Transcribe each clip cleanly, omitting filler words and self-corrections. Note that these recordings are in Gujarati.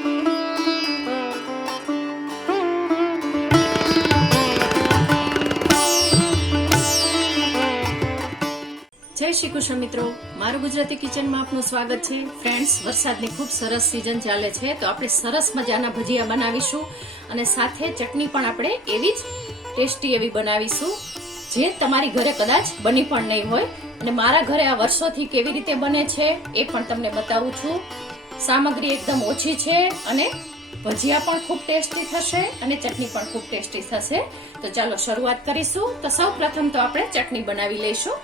જય શ્રી કૃષ્ણ મિત્રો, મારું ગુજરાતી કિચનમાં આપનું સ્વાગત છે. ફ્રેન્ડ્સ, વરસાદની ખૂબ સરસ સિઝન ચાલે છે, તો આપણે સરસ મજાના ભજીયા બનાવીશું અને સાથે ચટણી પણ આપણે એવી જ ટેસ્ટી એવી બનાવીશું જે તમારી ઘરે કદાચ બની પણ નહીં હોય. અને મારા ઘરે આ વર્ષોથી કેવી રીતે બને છે એ પણ તમને બતાવું છું. સામગ્રી એકદમ ઓછી છે અને ભજીયા પણ ખૂબ ટેસ્ટી થશે અને ચટણી પણ ખૂબ ટેસ્ટી થશે. તો ચાલો શરૂઆત કરીશું. તો સૌ પ્રથમ તો આપણે ચટણી બનાવી લઈશું.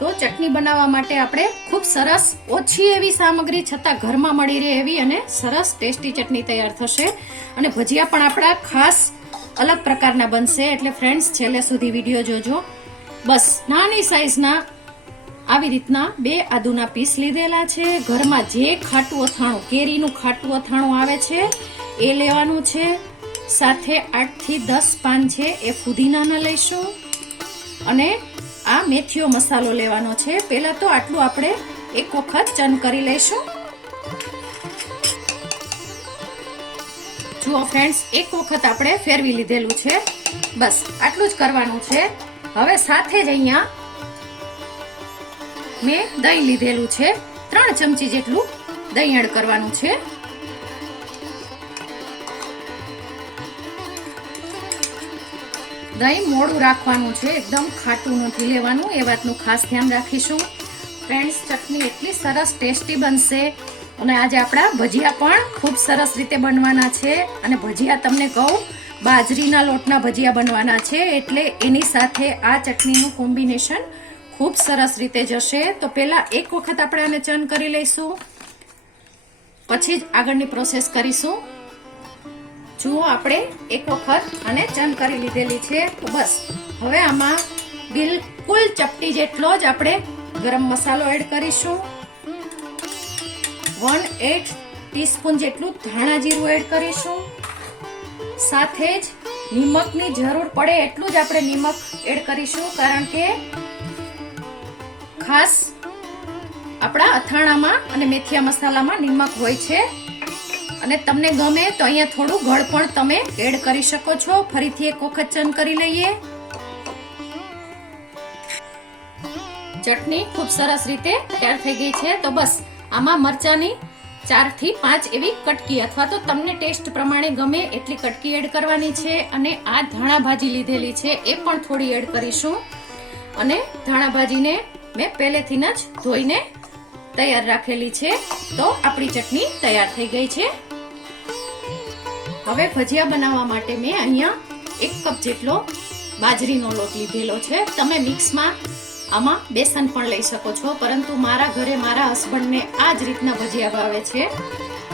તો ચટણી બનાવવા માટે આપણે ખૂબ સરસ ઓછી એવી સામગ્રી છતાં ઘરમાં મળી રહે એવી અને સરસ ટેસ્ટી ચટણી તૈયાર થશે. અને ભજીયા પણ આપણા ખાસ અલગ પ્રકારના બનશે, એટલે ફ્રેન્ડ્સ છેલ્લે સુધી વિડીયો જોજો. બસ નાની સાઈઝના આવી રીતના 2 આદુના પીસ લીધેલા છે. ઘરમાં જે ખાટું અથાણું, કેરીનું ખાટું અથાણું આવે છે એ લેવાનું છે. સાથે 8 થી 10 પાન છે એ ફુદીનાના લઈશું અને આ મેથીઓ મસાલો લેવાનો છે. પહેલા તો આટલું આપણે એક વખત ચન કરી લઈશું. જુઓ ફ્રેન્ડ્સ, એક વખત આપણે ફેરવી લીધેલું છે. બસ આટલું જ કરવાનું છે. હવે સાથે જ અહીંયા મેં દહીં લીધેલું છે. 3 ચમચી જેટલું દહીં એડ કરવાનું છે. દહીં મોડું રાખવાનું છે, એકદમ ખાટું નથી લેવાનું, એ વાતનું ખાસ ધ્યાન રાખીશું. ફ્રેન્ડ્સ, ચટણી એટલી સરસ ટેસ્ટી બનશે અને આજે આપણા ભજીયા પણ ખૂબ સરસ રીતે બનવાના છે. અને ભજીયા તમને કહું, બાજરીના લોટના ભજીયા બનવાના છે, એટલે એની સાથે આ ચટણીનું કોમ્બિનેશન ખૂબ સરસ રીતે જશે. તો પહેલા એક વખત આપણે આને ચન કરી લઈશું, પછી જ આગળની પ્રોસેસ કરીશું. જુઓ, આપણે એક વખત આને ચન કરી લીધેલી છે. તો બસ હવે આમાં બિલકુલ ચપટી જેટલો જ આપણે ગરમ મસાલો એડ કરીશું. 1/8 ટીસ્પૂન જેટલું ધાણા જીરું એડ કરીશું. સાથે જ નિમકની જરૂર પડે એટલું જ આપણે નિમક એડ કરીશું, કારણ કે ખાસ આપણા અથાણામાં અને મેથીયા મસાલામાં નિમક હોય છે. અને તમને ગમે તો અહીંયા થોડું ગળ પણ તમે એડ કરી શકો છો. ફરીથી એક વખત ચન કરી લઈએ. ચટણી ખૂબ સરસ રીતે તૈયાર થઈ ગઈ છે. તો બસ આમાં મરચાની 4 થી 5 એવી કટકી અથવા તો તમને ટેસ્ટ પ્રમાણે ગમે એટલી કટકી એડ કરવાની છે. અને આ ધાણા ભાજી લીધેલી છે એ પણ થોડી એડ કરીશું. અને ધાણા ભાજીને મેં પહેલેથી જ ધોઈને તૈયાર રાખેલી છે. તો આપણી ચટણી તૈયાર થઈ ગઈ છે. હવે ભજીયા બનાવવા માટે મેં અહીંયા 1 કપ જેટલો બાજરીનો લોટ લીધેલો છે. તમે મિક્સમાં આમાં બેસન પણ લઈ શકો છો, પરંતુ મારા ઘરે મારા હસબન્ડને આ જ રીતના ભજીયા ભાવે છે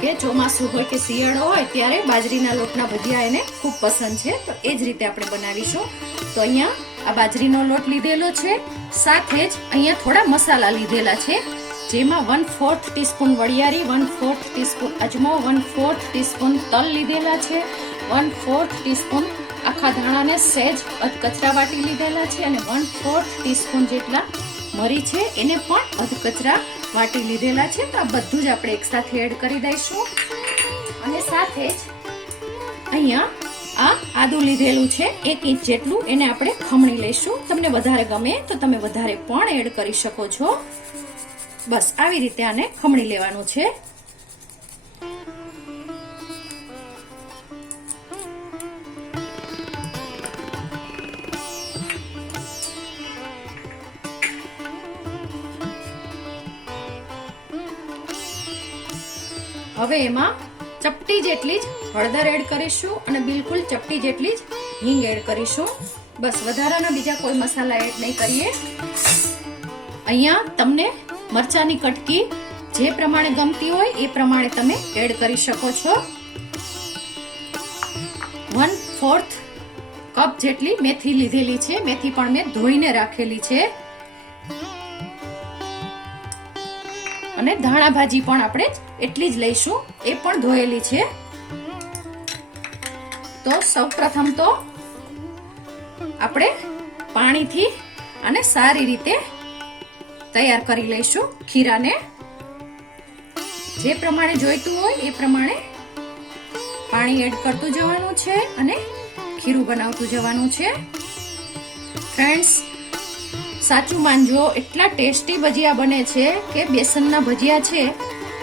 કે ચોમાસું હોય કે શિયાળો હોય ત્યારે બાજરીના લોટના ભજીયા એને ખૂબ પસંદ છે. તો એ જ રીતે આપણે બનાવીશું. તો અહીંયા આ બાજરીનો લોટ લીધેલો છે. સાથે જ અહીંયા થોડા મસાલા લીધેલા છે, જેમાં 1/4 ટીસ્પૂન વરિયાળી, 1/4 ટીસ્પૂન અજમો, 1/4 ટીસ્પૂન તલ લીધેલા છે, 1/4 ટીસ્પૂન આખા ધાણાને સહેજ અધકચરા વાટી લીધેલા છે અને 1/4 ટીસ્પૂન જેટલા મરી છે એને પણ અધકચરા વાટી લીધેલા છે. તો આ બધું જ આપણે એકસાથે એડ કરી દઈશું. અને સાથે જ અહીંયા આ આદુ લીધેલું છે 1 ઇંચ જેટલું, એને આપણે ખમણી લઈશું. તમને વધારે ગમે તો તમે વધારે પણ એડ કરી શકો છો. બસ આવી રીતે આને ખમણી લેવાનું છે. હવે એમાં ચપટી જેટલી જ હળદર એડ કરીશું અને બિલકુલ ચપટી જેટલી જ હિંગ એડ કરીશું. બસ વધારાના બીજા કોઈ મસાલા એડ નહીં કરીએ. અહીંયા તમને મરચાની કટકી જે પ્રમાણે ગમતી હોય એ પ્રમાણે તમે એડ કરી શકો છો. 1/4 કપ જેટલી મેથી લીધેલી છે. મેથી પણ મેં ધોઈને રાખેલી છે. અને ધાણા ભાજી પણ આપણે એટલી જ લઈશું, એ પણ ધોયેલી છે. તો સૌપ્રથમ તો આપણે પાણીથી અને સારી રીતે તૈયાર કરી લઈશું ખીરાને. જે પ્રમાણે જોઈતું હોય એ પ્રમાણે પાણી એડ કરતું જવાનું છે અને ખીરું બનાવતું જવાનું છે. ફ્રેન્ડ્સ, સાચું માનજો, એટલા ટેસ્ટી ભજીયા બને છે કે બેસનના ભજીયા છે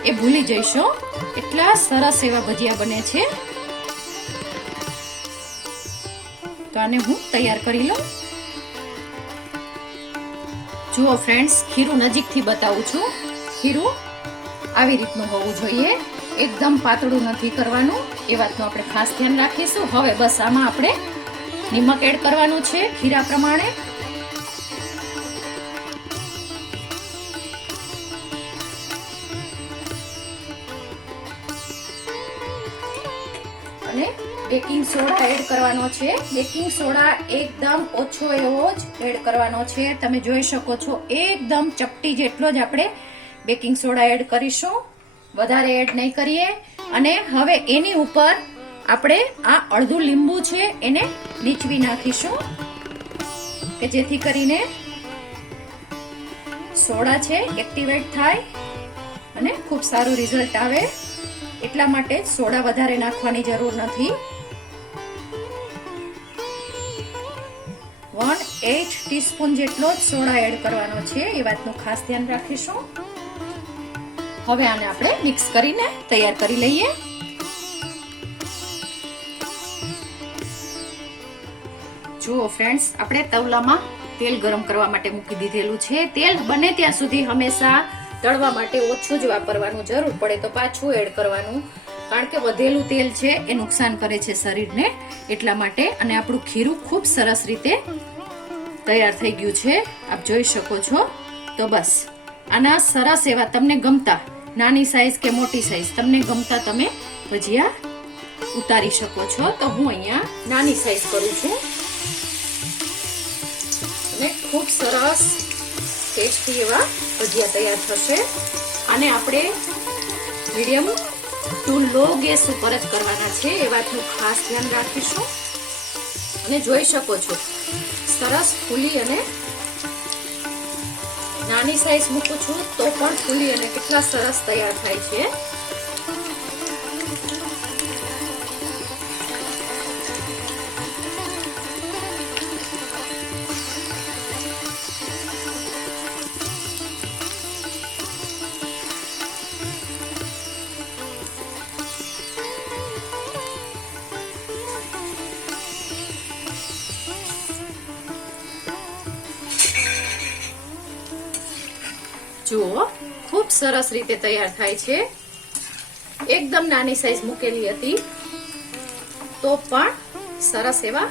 એ ભૂલી જઈશો. એટલા સરસ એવા ભજીયા બને છે. તો આને હું તૈયાર કરી લઉં. જુઓ ફ્રેન્ડ્સ, ખીરું નજીકથી બતાવું છું. ખીરું આવી રીતનું હોવું જોઈએ, એકદમ પાતળું નથી કરવાનું. એ વાતનું આપણે ખાસ ધ્યાન રાખીશું. હવે બસ આમાં આપણે નિમક એડ કરવાનું છે ખીરા પ્રમાણે. અને બેકિંગ સોડા એડ કરવાનો છે. બેકિંગ સોડા એકદમ ઓછો એવો જ એડ કરવાનો છે. તમે જોઈ શકો છો, એકદમ ચપટી જેટલો જ આપણે બેકિંગ સોડા એડ કરીશું, વધારે એડ નહીં કરીએ. અને હવે એની ઉપર આપણે આ અડધું લીંબુ છે એને નીચવી નાખીશું કે જેથી કરીને સોડા છે એક્ટિવેટ થાય અને ખૂબ સારું રિઝલ્ટ આવે. એટલા માટે સોડા વધારે નાખવાની જરૂર નથી. 1/8 ટીસ્પૂન જેટલો જ સોડા એડ કરવાનો છે. એ વાતનું ખાસ ધ્યાન રાખીશું. હવે આને આપણે મિક્સ કરીને તૈયાર કરી લઈએ. જુઓ ફ્રેન્ડ્સ, આપણે તવલામાં તેલ ગરમ કરવા માટે મૂકી દીધેલું છે. તેલ બને ત્યાં સુધી હંમેશા તળવા માટે ઓછું જ વાપરવાનું. જરૂર પડે તો પાછું એડ કરવાનું, કારણ કે વધેલું તેલ છે એ નુકસાન કરે છે શરીરને. એટલા માટે. અને આપણું ખીરું ખૂબ સરસ રીતે તૈયાર થઈ ગયું છે, આપ જોઈ શકો છો. તો બસ આના સરસ એવા તમને ગમતા નાની સાઈઝ કે મોટી સાઈઝ તમને ગમતા તમે ભજીયા ઉતારી શકો છો. તો હું અહીંયા નાની સાઈઝ કરું છું અને ખૂબ સરસ ટેસ્ટી એવા ભજીયા તૈયાર થશે. આને આપણે મીડિયમ ટુ લો ગેસ ઉપર જ કરવાના છે. એ વાતનું ખાસ ધ્યાન રાખીશું. અને જોઈ શકો છો, સરસ ફૂલી અને નાની સાઈઝ મૂકું છું તો પણ ફૂલી અને કેટલા સરસ તૈયાર થાય છે. જુઓ, ખૂબ સરસ રીતે તૈયાર થાય છે. એકદમ નાની સાઈઝ મૂકેલી હતી તો પણ સરસ એવા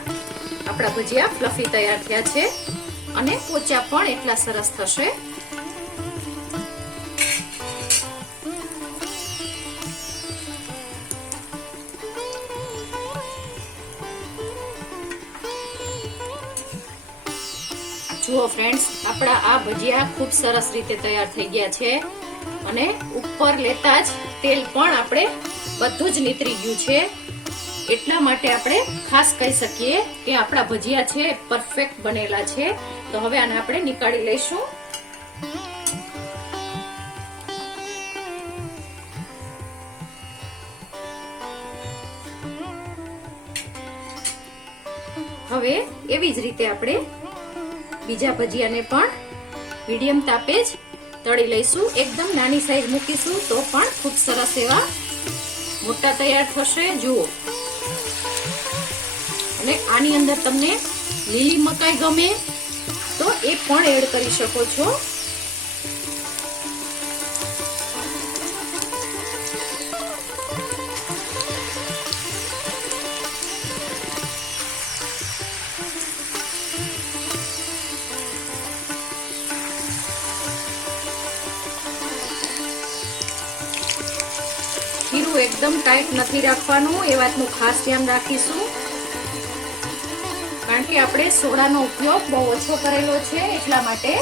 આપણા ભજીયા ફ્લફી તૈયાર થયા છે અને પોચા પણ એટલા સરસ થશે. જુઓ ફ્રેન્ડ્સ, આપણા આ ભજીયા ખૂબ સરસ રીતે તૈયાર થઈ ગયા છે અને ઉપર લેતા જ તેલ પણ આપણે બધું જ નીતરી ગયું છે. એટલા માટે આપણે ખાસ કહી શકીએ કે આપણા ભજીયા છે પરફેક્ટ બનેલા છે. તો હવે આને આપણે નીકાળી લઈશું. હવે એવી જ રીતે આપણે બીજા ભજીયાને પણ મીડિયમ તાપે જ તળી લઈશું. એકદમ નાની સાઈઝ મૂકીશું તો પણ ખૂબ સરસ એવા મોટા તૈયાર થશે. જુઓ, અને આની અંદર તમને લીલી મકાઈ ગમે તો એ પણ એડ કરી શકો છો. ખીરું એકદમ ટાઈટ નથી રાખવાનું. એ વાતનું ખાસ ધ્યાન રાખીશું, કારણ કે આપણે સોડાનો ઉપયોગ બહુ ઓછો કરેલો છે. એટલા માટે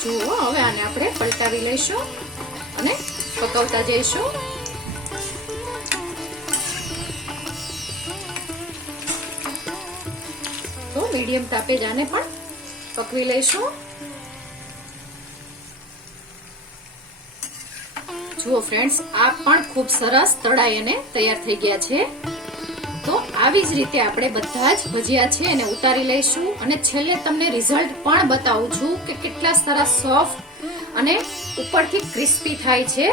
જુઓ, હવે આને આપણે પલટાવી લઈશું અને પકાવતા જઈશું. તો મીડિયમ તાપે જ આને પણ પકવી લઈશું. જુઓ ફ્રેન્ડ્સ, આ પણ ખૂબ સરસ તળાઈ અને તૈયાર થઈ ગયા છે. તો આવી જ રીતે આપણે બધા જ ભજીયા છે એને ઉતારી લઈશું અને છેલ્લે તમને રિઝલ્ટ પણ બતાવું છું કે કેટલા સરસ સોફ્ટ અને ઉપરથી ક્રિસ્પી થાય છે.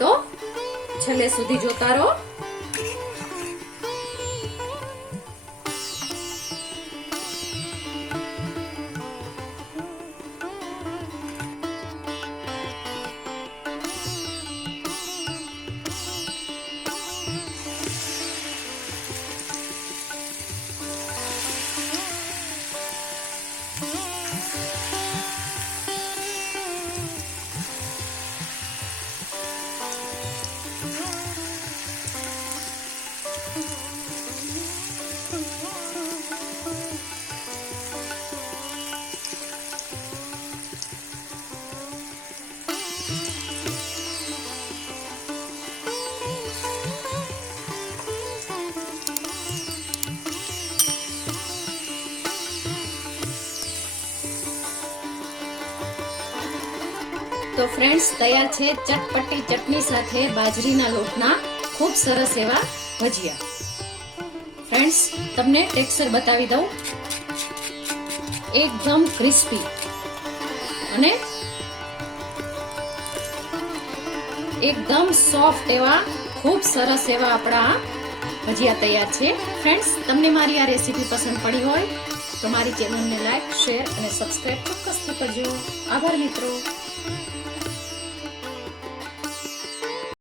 તો છેલ્લે સુધી જોતા રહો. તો ફ્રેન્ડ્સ, તૈયાર છે ચટપટી ચટણી સાથે બાજરીના લોટના ખૂબ સરસ એવા ભજીયા. ફ્રેન્ડ્સ, તમને ટેક્સચર બતાવી દઉં. એકદમ ક્રિસ્પી અને એકદમ સોફ્ટ એવા ખૂબ સરસ એવા આપણા ભજીયા તૈયાર છે. ફ્રેન્ડ્સ, તમને મારી આ રેસીપી પસંદ પડી હોય તો મારી ચેનલને લાઈક, શેર અને સબસ્ક્રાઇબ ચોક્કસથી કરજો. આભાર મિત્રો.